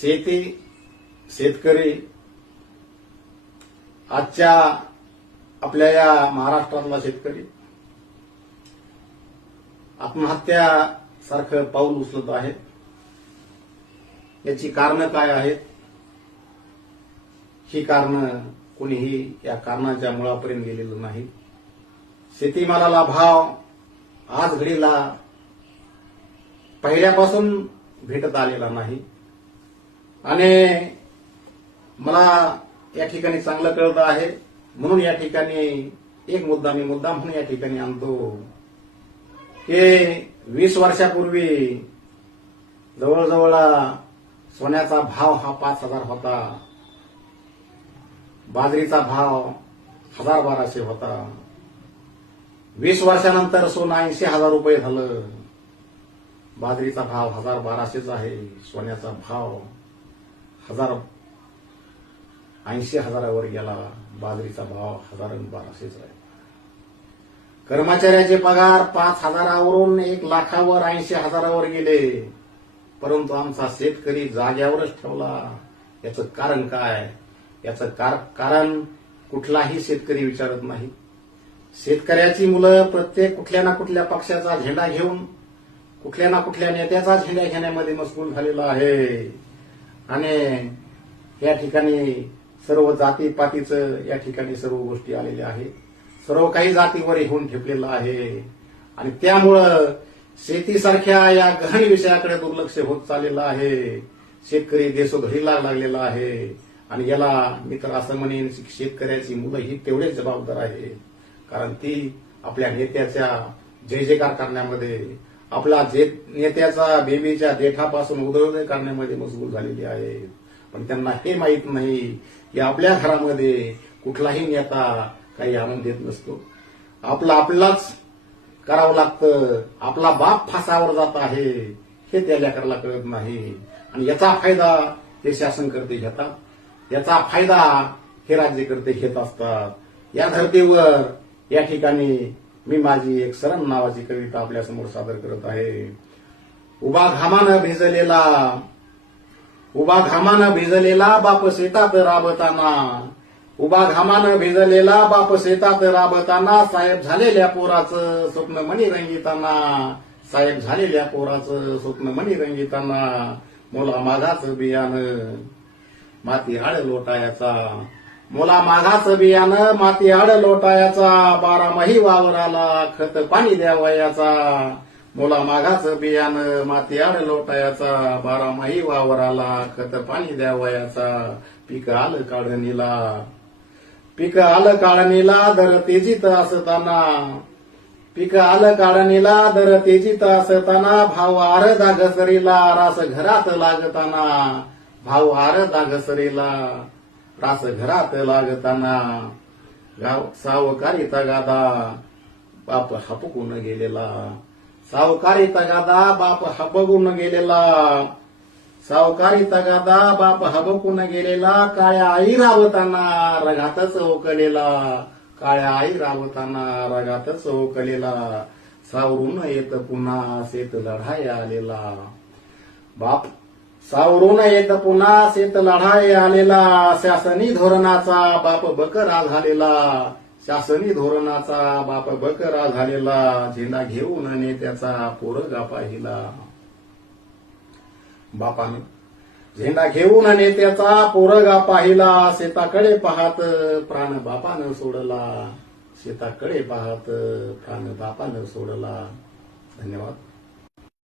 शेती, शेतकरी आजच्या आपल्या या महाराष्ट्रातला शेतकरी आत्महत्या सारखं पाऊल उचलत आहे. याची कारणं काय आहेत? ही कारणं कोणीही या कारणाच्या मुळापर्यंत गेलेलं नाही. शेतीमालाला भाव आज घडीला पहिल्यापासून भेटत आलेला नाही आणि मला या ठिकाणी चांगलं कळत आहे. म्हणून या ठिकाणी एक मुद्दा म्हणून या ठिकाणी आणतो की 20 वर्षापूर्वी जवळजवळ सोन्याचा भाव हा 5,000 होता, बाजरीचा भाव 1,000-1,200 होता. 20 वर्षानंतर सोनं 80,000 रुपये झालं. बाजरीचा भाव 1,000-1,200 आहे, सोन्याचा भाव 80,000वर गेला. बाजरीचा भाव 1,000-1,200 आहे. कर्मचाऱ्याचे पगार 5,000वरून 1,00,000वर 80,000वर गेले, परंतु आमचा शेतकरी जाग्यावरच ठेवला. याचं कारण काय? याचं कारण कुठलाही शेतकरी विचारत नाही. शेतकऱ्याची मुलं प्रत्येक कुठल्या ना कुठल्या पक्षाचा झेंडा घेऊन कुठल्या ना कुठल्या नेत्याचा झेंडा घेण्यामध्ये मशगूल झालेला आहे आणि या ठिकाणी सर्व जातीपातीचं या ठिकाणी सर्व गोष्टी आलेल्या आहेत. सर्व काही जातीवर येऊन ठेपलेलं आहे आणि त्यामुळं शेतीसारख्या या गहन विषयाकडे दुर्लक्ष होत चाललेलं आहे. शेतकरी देशोधडीला लागलेला आहे आणि याला मी तर असं म्हणेन शेतकऱ्याची मुलं ही तेवढेच जबाबदार आहे, कारण ती आपल्या नेत्याच्या जय जयकार करण्यामध्ये, आपला नेत्याचा बेबीच्या देठापासून उदयोदय करण्यामध्ये मशगूल झालेली आहे. पण त्यांना हे माहीत नाही की आपल्या घरामध्ये कुठलाही नेता काही आणून देत नसतो. आपलाच करावं लागतं. आपला बाप फासावर जात आहे हे त्या लेकराला कळत नाही आणि याचा फायदा हे शासनकर्ते घेतात, याचा फायदा हे राज्यकर्ते घेत असतात. या धर्तीवर या ठिकाणी मी माझी एक सरन नावाची कविता आपल्यासमोर सादर करत आहे. उभा घामानं भिजलेला बाप शेतात राबताना, उभा घामानं भिजलेला बाप शेतात राबताना, साहेब झालेल्या पोराचं स्वप्न मणी रंगिताना, साहेब झालेल्या पोराचं स्वप्न मणी रंगिताना, मोला मागाचं बियाणं माती आड लोटायाचा, मोला मागाचं बियाणं माती आड लोटायाचा, 12माही वावराला खत पाणी द्यावयाचा, मोला मागाचं बियाणं माती आड लोटायाचा, 12माही वावराला खत पाणी द्यावयाचा, पीक आलं काढणीला दर तेजीत असताना, पीक आलं काढणीला दर तेजीत असताना, भाव आरदा घसरीला रास घरात लागताना, भाव आरदा घसरीला रास घरात लागताना, सावकारीचा गादा बाप हपकून गेलेला, सावकारीचा गादा बाप हबगून गेलेला, सावकारीचा गादा बाप हबकून गेलेला, काळ्या आई रावताना रगातच ओकलेला, काळ्या आई रावताना रगातच ओकलेला, सावरून येत पुन्हा शेत लढाया आलेला, बाप सावरून येत पुन्हा शेत लढाया आलेला, शासनी धोरणाचा बाप बकरा झालेला, शासनी धोरणाचा बाप बकरा झालेला, झेंडा घेऊन नेत्याचा पोरगा पाहिला, बापानं झेंडा घेऊन नेत्याचा पोरगा पाहिला, शेताकडे पाहत प्राण बापानं सोडला, शेताकडे पाहत प्राण बापानं सोडला. धन्यवाद.